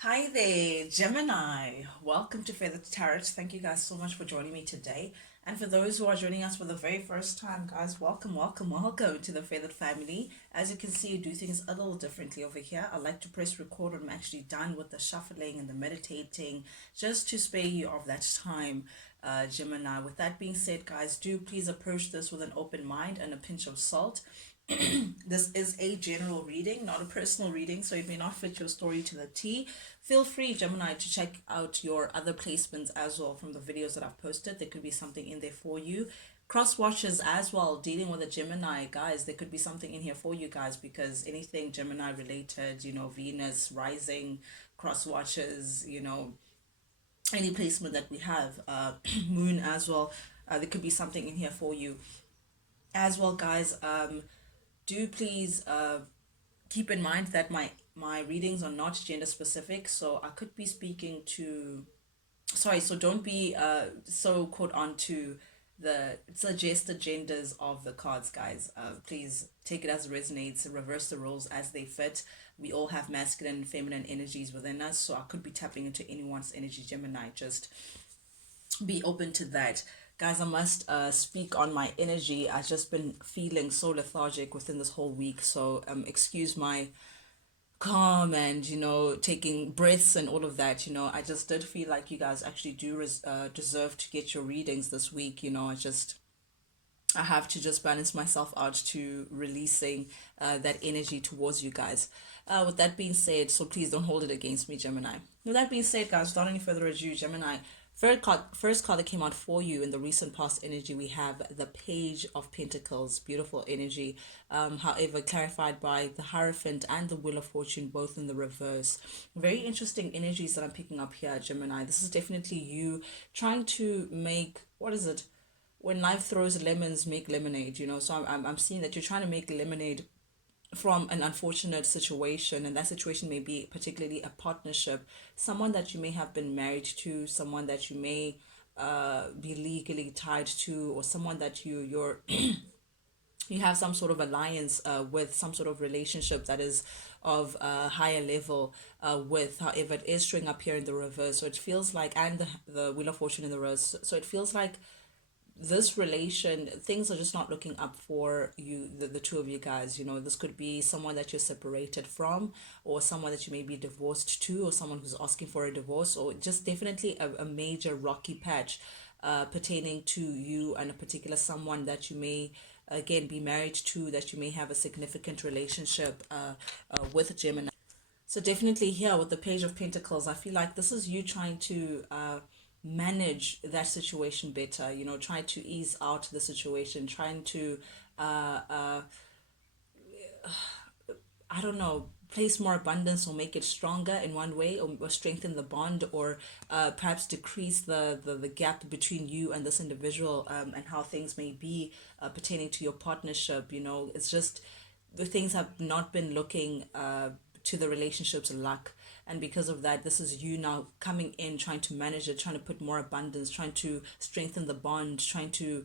Hi there, Gemini. Welcome to Feather Tarot. Thank you guys so much for joining me today. And for those who are joining us for the very first time, guys, welcome to the Feathered family. As you can see, I do things a little differently over here. I like to press record when I'm actually done with the shuffling and the meditating, just to spare you of that time, Gemini. With that being said, guys, do please approach this with an open mind and a pinch of salt. This is a general reading, not a personal reading, so it may not fit your story to the T. Feel free, Gemini, to check out your other placements as well from the videos that I've posted. There could be something in there for you. Cross watches as well, dealing with a Gemini, guys. There could be something in here for you guys because anything Gemini related, Venus, rising, cross watches, any placement that we have, moon as well. There could be something in here for you as well, guys. Do please keep in mind that my readings are not gender specific, so I could be speaking to, sorry, so don't be so caught on to the suggested genders of the cards, guys. Please take it as it resonates, reverse the roles as they fit. We all have masculine and feminine energies within us, so I could be tapping into anyone's energy, Gemini. Just be open to that, guys. I must speak on my energy. I've just been feeling so lethargic within this whole week, so excuse my calm and taking breaths and all of that. I just did feel like you guys actually do deserve to get your readings this week. I have to just balance myself out to releasing that energy towards you guys. With that being said, so please don't hold it against me, Gemini. With that being said, guys, without any further ado, Gemini, first card that came out for you in the recent past energy, we have the Page of Pentacles. Beautiful energy. However, clarified by the Hierophant and the Wheel of Fortune, both in the reverse. Very interesting energies that I'm picking up here, Gemini. This is definitely you trying to make, what is it? When life throws lemons, make lemonade. So I'm seeing that you're trying to make lemonade from an unfortunate situation, and that situation may be particularly a partnership, someone that you may have been married to, someone that you may be legally tied to, or someone that you have some sort of alliance with, some sort of relationship that is of a higher level with. However, it is showing up here in the reverse, so it feels like, and the Wheel of Fortune in the reverse, so it feels like this relation, things are just not looking up for you, the two of you guys. This could be someone that you're separated from, or someone that you may be divorced to, or someone who's asking for a divorce, or just definitely a major rocky patch pertaining to you and a particular someone that you may again be married to, that you may have a significant relationship with, Gemini. So definitely here with the Page of Pentacles, I feel like this is you trying to manage that situation better, trying to ease out the situation, trying to uh, uh, I don't know, place more abundance or make it stronger in one way, or strengthen the bond, or perhaps decrease the gap between you and this individual, and how things may be pertaining to your partnership. It's just the things have not been looking to the relationship's luck. And because of that, this is you now coming in, trying to manage it, trying to put more abundance, trying to strengthen the bond, trying to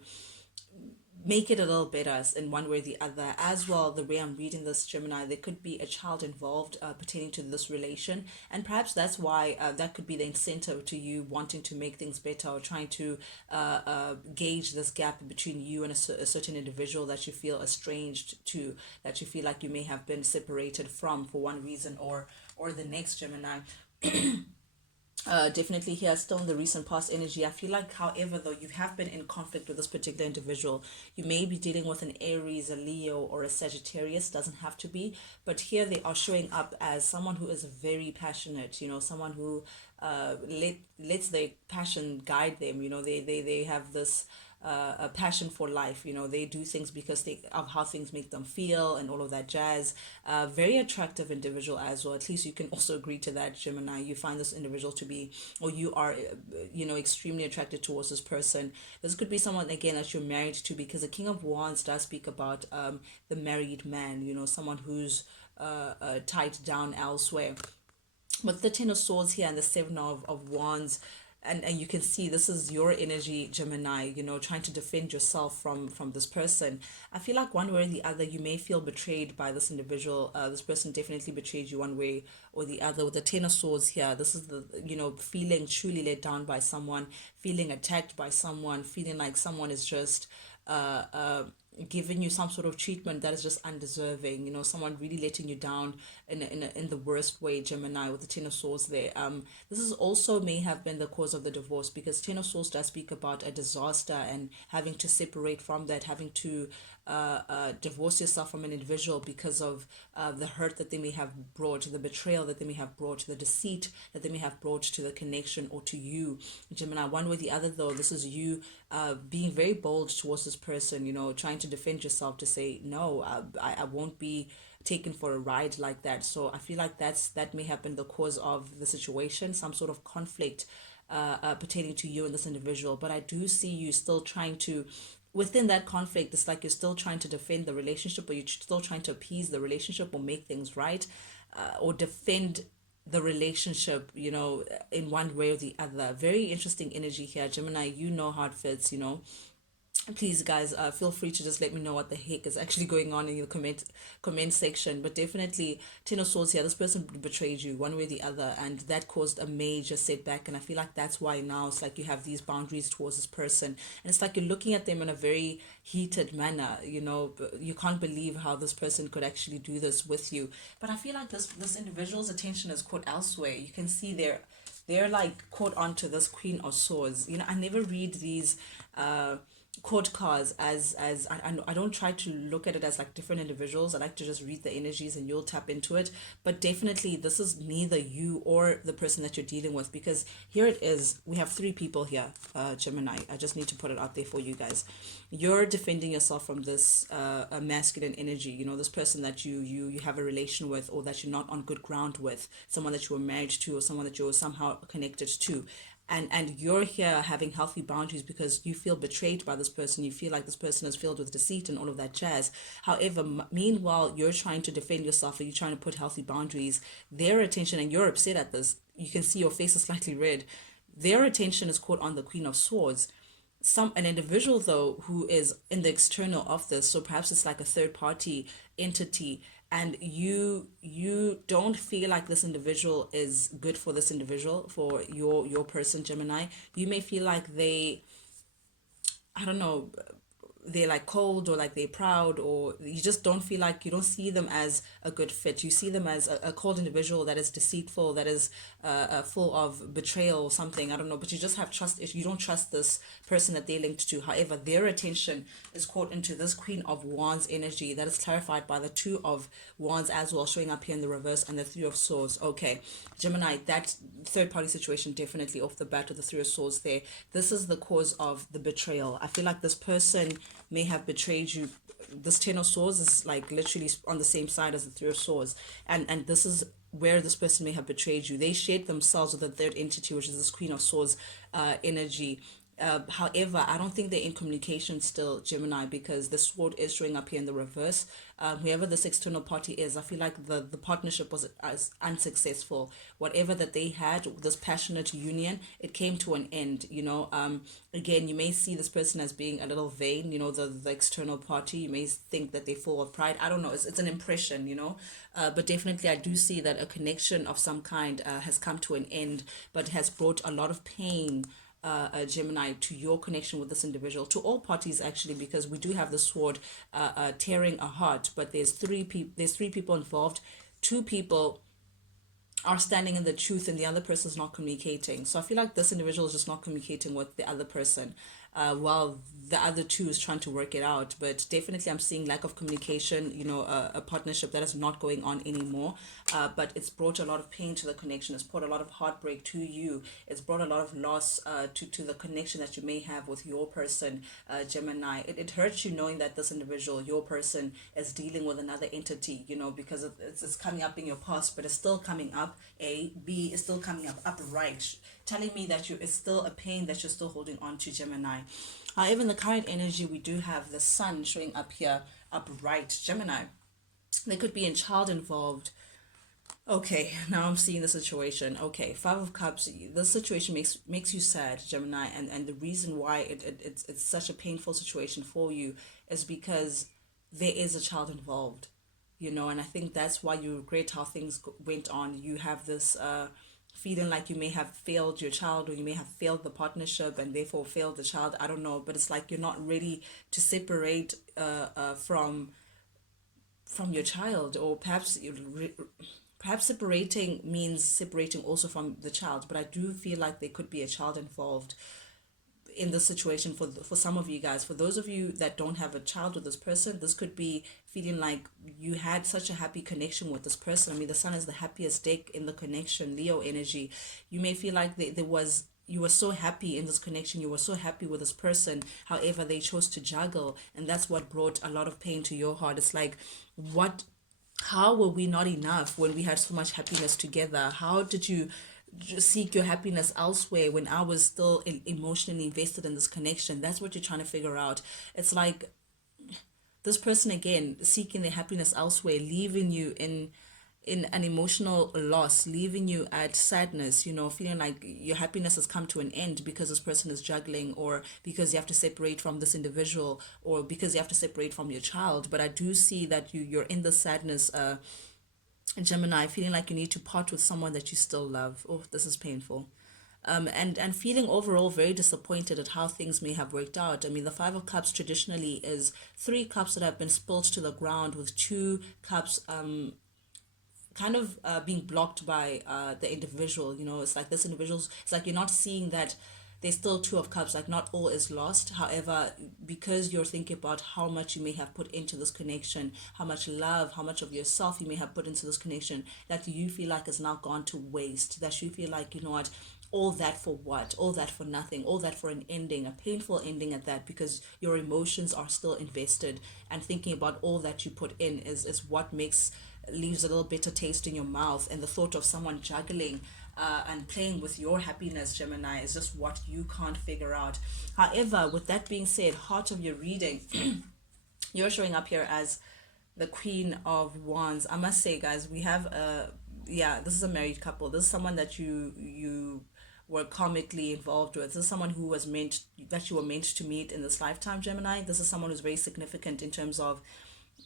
make it a little better in one way or the other. As well, the way I'm reading this, Gemini, there could be a child involved pertaining to this relation, and perhaps that's why that could be the incentive to you wanting to make things better, or trying to gauge this gap between you and a certain individual that you feel estranged to, that you feel like you may have been separated from for one reason or the next, Gemini. Definitely here, still in the recent past energy. I feel like, however, though, you have been in conflict with this particular individual. You may be dealing with an Aries, a Leo, or a Sagittarius. Doesn't have to be, but here they are showing up as someone who is very passionate. Someone who lets their passion guide them. They have this a passion for life. They do things because of how things make them feel and all of that jazz. Very attractive individual as well. At least you can also agree to that, Gemini. You find this individual to be, or you are, extremely attracted towards this person. This could be someone again that you're married to, because the King of Wands does speak about the married man. Someone who's tied down elsewhere. But the Ten of Swords here and the Seven of Wands, and you can see this is your energy, Gemini, trying to defend yourself from this person. I feel like one way or the other you may feel betrayed by this individual. This person definitely betrayed you one way or the other. With the Ten of Swords here, this is the, feeling truly let down by someone, feeling attacked by someone, feeling like someone is just uh, uh, giving you some sort of treatment that is just undeserving. Someone really letting you down in the worst way, Gemini, with the Ten of Swords there. This is also may have been the cause of the divorce, because Ten of Swords does speak about a disaster and having to separate from that, having to divorce yourself from an individual because of the hurt that they may have brought, the betrayal that they may have brought, the deceit that they may have brought to the connection or to you, Gemini. One way or the other, though, this is you being very bold towards this person, trying to defend yourself, to say, no, I won't be taken for a ride like that. So I feel like that may have been the cause of the situation, some sort of conflict pertaining to you and this individual. But I do see you still trying to, within that conflict, it's like you're still trying to defend the relationship, or you're still trying to appease the relationship or make things right, or defend the relationship, in one way or the other. Very interesting energy here, Gemini. How it fits, please, guys, feel free to just let me know what the heck is actually going on in your comment section. But definitely, Ten of Swords here, this person betrayed you one way or the other, and that caused a major setback. And I feel like that's why now it's like you have these boundaries towards this person, and it's like you're looking at them in a very heated manner. You can't believe how this person could actually do this with you. But I feel like this individual's attention is caught elsewhere. You can see they're like caught onto this Queen of Swords. I never read these court cards as I don't try to look at it as like different individuals. I like to just read the energies and you'll tap into it. But definitely this is neither you or the person that you're dealing with, because here it is, we have three people here, Gemini. I just need to put it out there for you guys. You're defending yourself from this masculine energy, this person that you have a relation with, or that you're not on good ground with, someone that you were married to, or someone that you're somehow connected to. And you're here having healthy boundaries because you feel betrayed by this person. You feel like this person is filled with deceit and all of that jazz. However, meanwhile, you're trying to defend yourself, and you're trying to put healthy boundaries. Their attention, and you're upset at this, you can see your face is slightly red. Their attention is caught on the Queen of Swords. An individual, though, who is in the external of this, so perhaps it's like a third party entity, and you don't feel like this individual is good for this individual, for your person, Gemini. You may feel like I don't know, they're like cold, or like they're proud, or you just don't feel like, you don't see them as a good fit. You see them as a cold individual that is deceitful, that is full of betrayal or something. I don't know, but you just have trust issues. You don't trust this person that they're linked to. However, their attention is caught into this Queen of Wands energy that is clarified by the Two of Wands as well, showing up here in the reverse, and the Three of Swords. Okay, Gemini, that third party situation, definitely off the bat with the Three of Swords there. This is the cause of the betrayal. I feel like this person may have betrayed you. This Ten of Swords is like literally on the same side as the Three of Swords, and this is where this person may have betrayed you. They shared themselves with a third entity, which is this Queen of Swords energy. However, I don't think they're in communication still, Gemini, because the sword is showing up here in the reverse. Whoever this external party is, I feel like the partnership was unsuccessful. Whatever that they had, this passionate union, it came to an end. Again, you may see this person as being a little vain. The external party, you may think that they're full of pride. I don't know. It's an impression. But definitely I do see that a connection of some kind has come to an end, but has brought a lot of pain, Gemini, to your connection with this individual, to all parties actually, because we do have the sword tearing a heart, but there's three people involved. Two people are standing in the truth, and the other person is not communicating. So I feel like this individual is just not communicating with the other person, while the other two is trying to work it out. But definitely I'm seeing lack of communication, a partnership that is not going on anymore. But it's brought a lot of pain to the connection. It's brought a lot of heartbreak to you. It's brought a lot of loss to the connection that you may have with your person, Gemini. It hurts you knowing that this individual, your person, is dealing with another entity, because it's coming up in your past, but it's still coming up. A, B, is still coming up upright, telling me that it's still a pain that you're still holding on to, Gemini. However, in the current energy, we do have the sun showing up here upright, Gemini. There could be a child involved. Okay, now I'm seeing the situation. Okay, Five of Cups. The situation makes you sad, Gemini, and the reason why it's such a painful situation for you is because there is a child involved, and I think that's why you regret how things went on. You have this feeling like you may have failed your child, or you may have failed the partnership and therefore failed the child. I don't know, but it's like you're not ready to separate from your child, or perhaps separating means separating also from the child. But I do feel like there could be a child involved in this situation for some of you guys. For those of you that don't have a child with this person, this could be feeling like you had such a happy connection with this person. I mean, the sun is the happiest deck in the connection, Leo energy. You may feel like there was, you were so happy in this connection, you were so happy with this person, however they chose to juggle, and that's what brought a lot of pain to your heart. It's like, what how were we not enough when we had so much happiness together? How did you seek your happiness elsewhere when I was still emotionally invested in this connection? That's what you're trying to figure out. It's like this person again seeking their happiness elsewhere, leaving you in an emotional loss, leaving you at sadness, feeling like your happiness has come to an end because this person is juggling, or because you have to separate from this individual, or because you have to separate from your child. But I do see that you're in the sadness, Gemini, feeling like you need to part with someone that you still love. Oh, this is painful. And feeling overall very disappointed at how things may have worked out. I mean, the Five of Cups traditionally is three cups that have been spilled to the ground, with two cups kind of being blocked by the individual. It's like this individual's, it's like you're not seeing that there's still Two of Cups, like not all is lost. However, because you're thinking about how much you may have put into this connection, how much love, how much of yourself you may have put into this connection, that you feel like has now gone to waste, that you feel like, what, all that for what, all that for nothing, all that for an ending, a painful ending at that, because your emotions are still invested, and thinking about all that you put in is what leaves a little bitter taste in your mouth. And the thought of someone juggling and playing with your happiness, Gemini, is just what you can't figure out. However, with that being said, heart of your reading, you're showing up here as the Queen of Wands. I must say, guys, we have yeah, this is a married couple. This is someone that you were karmically involved with. This is someone who was meant that you were meant to meet in this lifetime, Gemini. This is someone who's very significant in terms of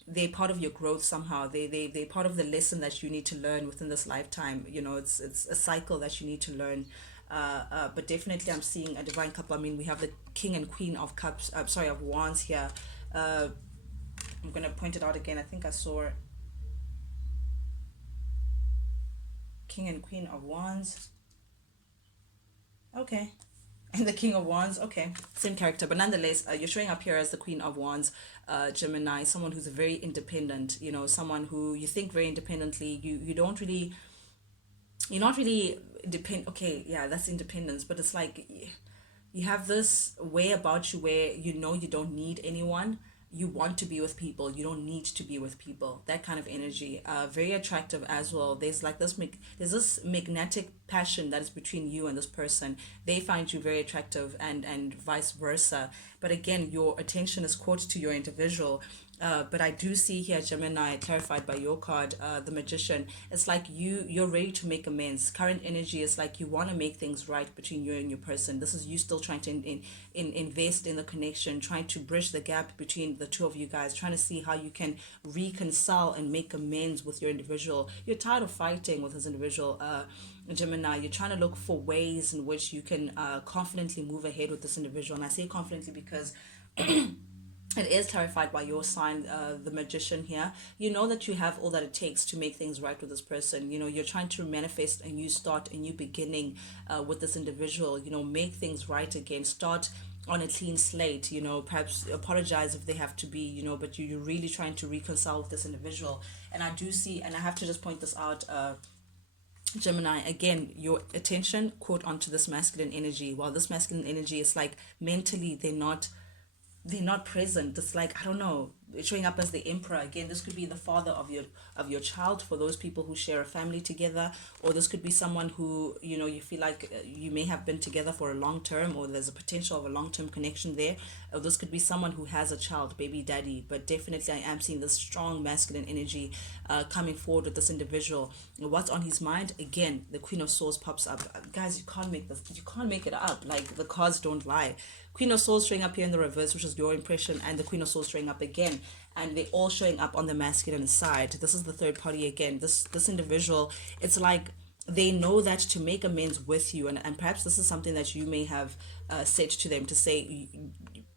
they're part of your growth somehow. They're part of the lesson that you need to learn within this lifetime. It's a cycle that you need to learn. But definitely I'm seeing a divine couple. I mean, we have the King and Queen of Cups, sorry, of Wands here. I'm gonna point it out again. I think I saw King and Queen of Wands. Okay. And the King of Wands, okay, same character, but nonetheless, you're showing up here as the Queen of Wands, Gemini, someone who's very independent, someone who you think very independently. You don't really, you're not really depend. Okay, yeah, that's independence, but it's like you have this way about you where you don't need anyone. You want to be with people, you don't need to be with people. That kind of energy, very attractive as well. There's like there's this magnetic passion that is between you and this person. They find you very attractive, and vice versa. But again, your attention is caught to your individual. But I do see here, Gemini, clarified by your card, the Magician. It's like you're ready to make amends. Current energy is like you want to make things right between you and your person. This is you still trying to invest in the connection, trying to bridge the gap between the two of you guys, trying to see how you can reconcile and make amends with your individual. You're tired of fighting with this individual, Gemini. You're trying to look for ways in which you can confidently move ahead with this individual. And I say confidently because it is clarified by your sign, the Magician here. You know that you have all that it takes to make things right with this person. You're trying to manifest a new start, a new beginning with this individual. Make things right again. Start on a clean slate. Perhaps apologize if they have to be. But you're really trying to reconcile with this individual. And I do see, and I have to just point this out. Gemini, again, your attention caught onto this masculine energy. While this masculine energy is like mentally they're not present. It's like, I don't know, showing up as the emperor again. This could be the father of your child for those people who share a family together, or this could be someone who, you know, you feel like you may have been together for a long term, or there's a potential of a long term connection there. Or this could be someone who has a child, baby daddy. But definitely I am seeing this strong masculine energy coming forward with this individual. What's on his mind? Again, the Queen of Swords pops up. Guys, you can't make this, you can't make it up. Like, the cards don't lie. Queen of Swords showing up here in the reverse, which is your impression, and the Queen of Swords showing up again, and they're all showing up on the masculine side. This is the third party again. This individual, it's like they know that to make amends with you, and perhaps this is something that you may have said to them, to say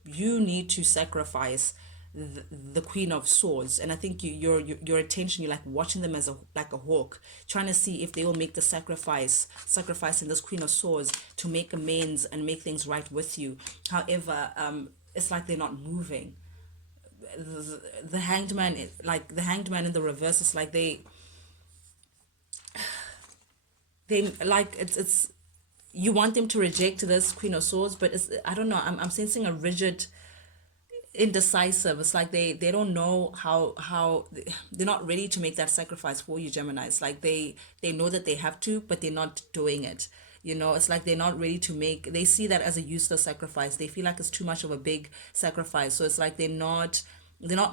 you need to sacrifice the Queen of Swords. And I think your attention, you're like watching them as a, like a hawk, trying to see if they will make the sacrificing this Queen of Swords to make amends and make things right with you. However, it's like they're not moving. The hanged man, like the hanged man in the reverse, it's like they like it's you want them to reject this Queen of Swords, but it's, I don't know, I'm sensing a rigid, indecisive. It's like they don't know how they're not ready to make that sacrifice for you, Gemini. It's like they know that they have to, but they're not doing it. You know, it's like they're not ready to make, they see that as a useless sacrifice. They feel like it's too much of a big sacrifice. So it's like they're not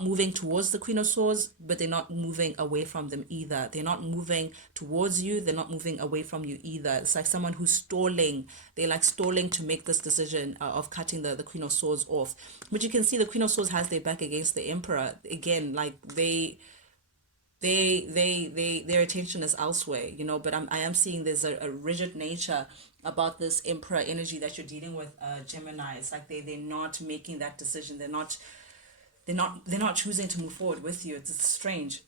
moving towards the Queen of Swords, but they're not moving away from them either. They're not moving towards you. They're not moving away from you either. It's like someone who's stalling. They're like stalling to make this decision of cutting the Queen of Swords off. But you can see the Queen of Swords has their back against the Emperor. Again, like their attention is elsewhere, you know. But I am seeing there's a rigid nature about this Emperor energy that you're dealing with, Gemini. It's like they're not making that decision. They're not choosing to move forward with you. It's strange.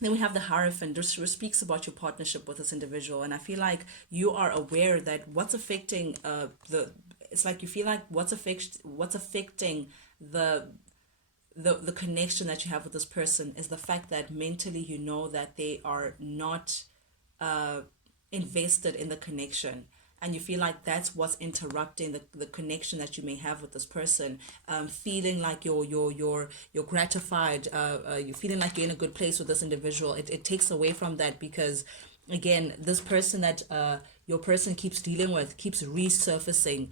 Then we have the Hierophant, which speaks about your partnership with this individual, and I feel like you are aware that what's affecting the. It's like you feel like what's affecting the connection that you have with this person is the fact that mentally you know that they are not invested in the connection, and you feel like that's what's interrupting the connection that you may have with this person. Feeling like you're gratified, you're feeling like you're in a good place with this individual. It takes away from that, because again, this person that your person keeps dealing with keeps resurfacing,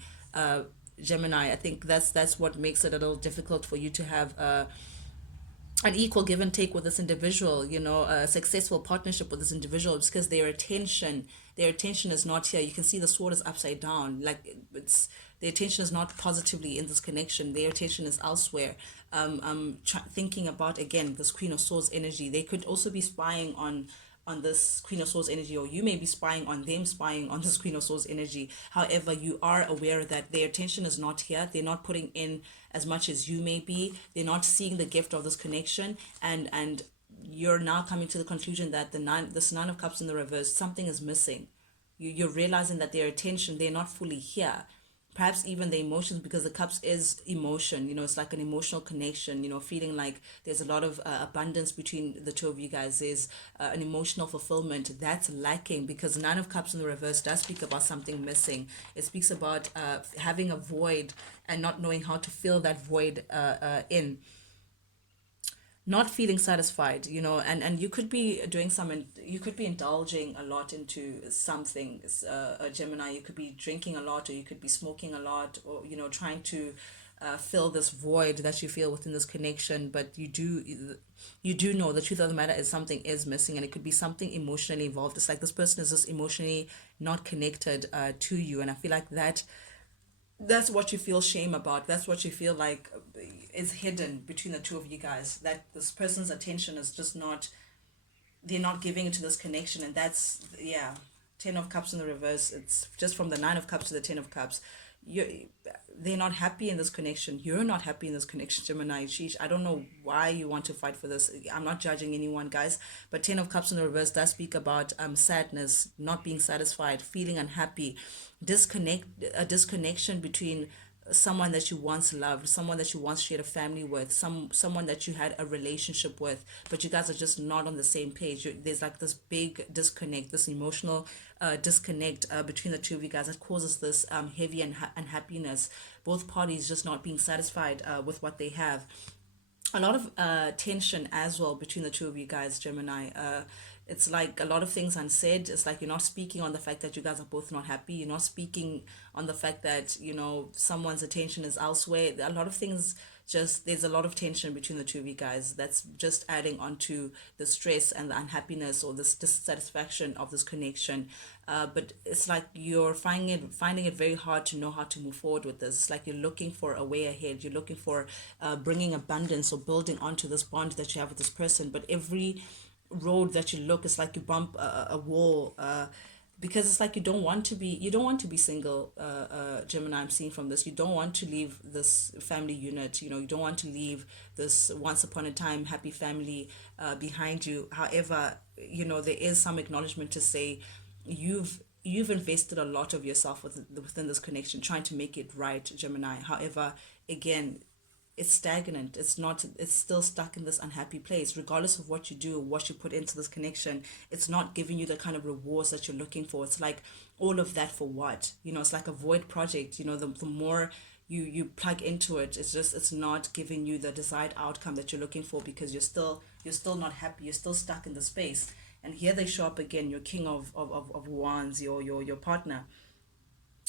Gemini. I think that's what makes it a little difficult for you to have an equal give and take with this individual, you know, a successful partnership with this individual. It's because their attention is not here. You can see the sword is upside down. Like, it's their attention is not positively in this connection. Their attention is elsewhere. Thinking about, again, this Queen of Swords energy. They could also be spying on this Queen of Swords energy, or you may be spying on them, spying on this Queen of Swords energy. However, you are aware that their attention is not here. They're not putting in as much as you may be. They're not seeing the gift of this connection, and you're now coming to the conclusion that this Nine of Cups in the reverse, something is missing. You're realizing that their attention, they're not fully here. Perhaps even the emotions, because the cups is emotion, you know. It's like an emotional connection, you know, feeling like there's a lot of abundance between the two of you guys. There's an emotional fulfillment that's lacking, because Nine of Cups in the reverse does speak about something missing. It speaks about having a void and not knowing how to fill that void in, not feeling satisfied, you know. And you could be doing you could be indulging a lot into something, a Gemini. You could be drinking a lot, or you could be smoking a lot, or, you know, trying to fill this void that you feel within this connection. But you do know the truth of the matter is something is missing, and it could be something emotionally involved. It's like this person is just emotionally not connected to you, and I feel like that's what you feel shame about. That's what you feel like is hidden between the two of you guys, that this person's attention is just not, they're not giving it to this connection. And that's, yeah, 10 of Cups in the reverse. It's just from the 9 of Cups to the 10 of Cups. They're not happy in this connection. You're not happy in this connection, Gemini. Sheesh, I don't know why you want to fight for this. I'm not judging anyone, guys, but 10 of Cups in the reverse does speak about sadness, not being satisfied, feeling unhappy, a disconnection between someone that you once loved, someone that you once shared a family with, someone that you had a relationship with, but you guys are just not on the same page. There's like this big disconnect, this emotional disconnect between the two of you guys, that causes this heavy unhappiness. Both parties just not being satisfied with what they have. a lot of tension as well between the two of you guys, Gemini. It's like a lot of things unsaid. It's like you're not speaking on the fact that you guys are both not happy. You're not speaking on the fact that, someone's attention is elsewhere. A lot of things, just there's a lot of tension between the two of you guys. That's just adding on to the stress and the unhappiness or this dissatisfaction of this connection. But it's like you're finding it very hard to know how to move forward with this. It's like you're looking for a way ahead. You're looking for bringing abundance or building onto this bond that you have with this person. But every road that you look, it's like you bump a wall. Because it's like you don't want to be single, Gemini. I'm seeing from this, you don't want to leave this family unit. You don't want to leave this once upon a time happy family behind you. However, there is some acknowledgement to say you've invested a lot of yourself within this connection, trying to make it right, Gemini. However, again, it's stagnant. It's still stuck in this unhappy place. Regardless of what you do or what you put into this connection, it's not giving you the kind of rewards that you're looking for. It's like, all of that for what? It's like a void project. The more you plug into it, it's not giving you the desired outcome that you're looking for, because you're still not happy. You're still stuck in the space. And here they show up again, your king of wands, your partner,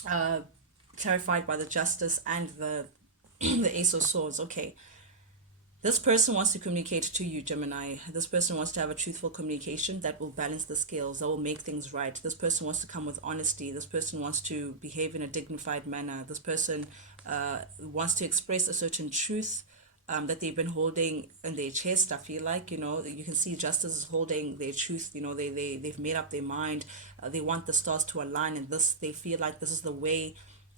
uh clarified by the justice and the the ace of swords. Okay, this person wants to communicate to you, Gemini. This person wants to have a truthful communication that will balance the scales, that will make things right. This person wants to come with honesty. This person wants to behave in a dignified manner. This person wants to express a certain truth that they've been holding in their chest. I feel like, you can see justice is holding their truth. They've made up their mind. They want the stars to align, and they feel like this is the way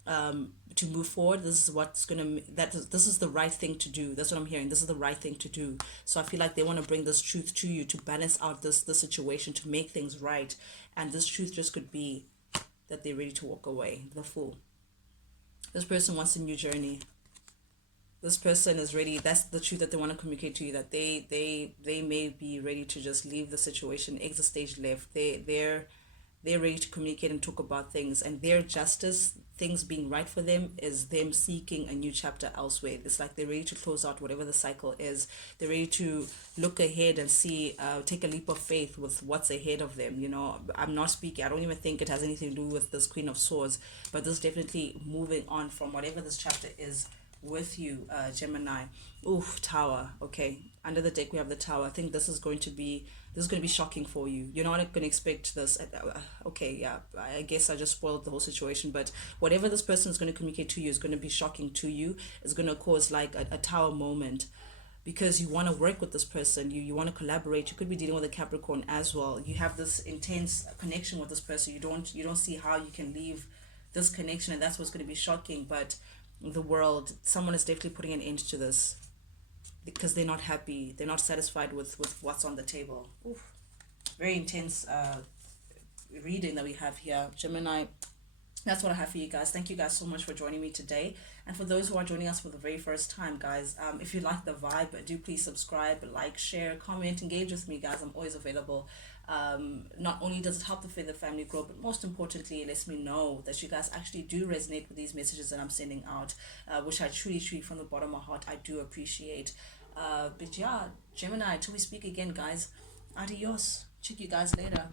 to move forward. This is this is the right thing to do. That's what I'm hearing. This is the right thing to do. So I feel like they want to bring this truth to you to balance out this situation, to make things right. And this truth just could be that they're ready to walk away. The Fool. This person wants a new journey. This person is ready. That's the truth that they want to communicate to you, that they may be ready to just leave the situation, exit stage left. They're ready to communicate and talk about things, and their justice, things being right for them, is them seeking a new chapter elsewhere. It's like they're ready to close out whatever the cycle is. They're ready to look ahead and see, take a leap of faith with what's ahead of them. I'm not speaking, I don't even think it has anything to do with this Queen of Swords, but this is definitely moving on from whatever this chapter is with you, Gemini. Ooh, Tower. Okay, under the deck we have the Tower. I think this is going to be shocking for you. You're not going to expect this. Okay, yeah, I guess I just spoiled the whole situation, but whatever this person is going to communicate to you is going to be shocking to you. It's going to cause like a Tower moment, because you want to work with this person. You want to collaborate. You could be dealing with a Capricorn as well. You have this intense connection with this person. You don't see how you can leave this connection, and that's what's going to be shocking. But the world, someone is definitely putting an end to this, because they're not happy. They're not satisfied with what's on the table. Oof. Very intense reading that we have here, Gemini. That's what I have for you guys. Thank you guys so much for joining me today. And for those who are joining us for the very first time, guys, if you like the vibe, do please subscribe, like, share, comment, engage with me, guys. I'm always available. Not only does it help the Feather family grow, but most importantly, it lets me know that you guys actually do resonate with these messages that I'm sending out, which I truly, truly, from the bottom of my heart, I do appreciate. But yeah, Gemini, till we speak again, guys. Adios. Check you guys later.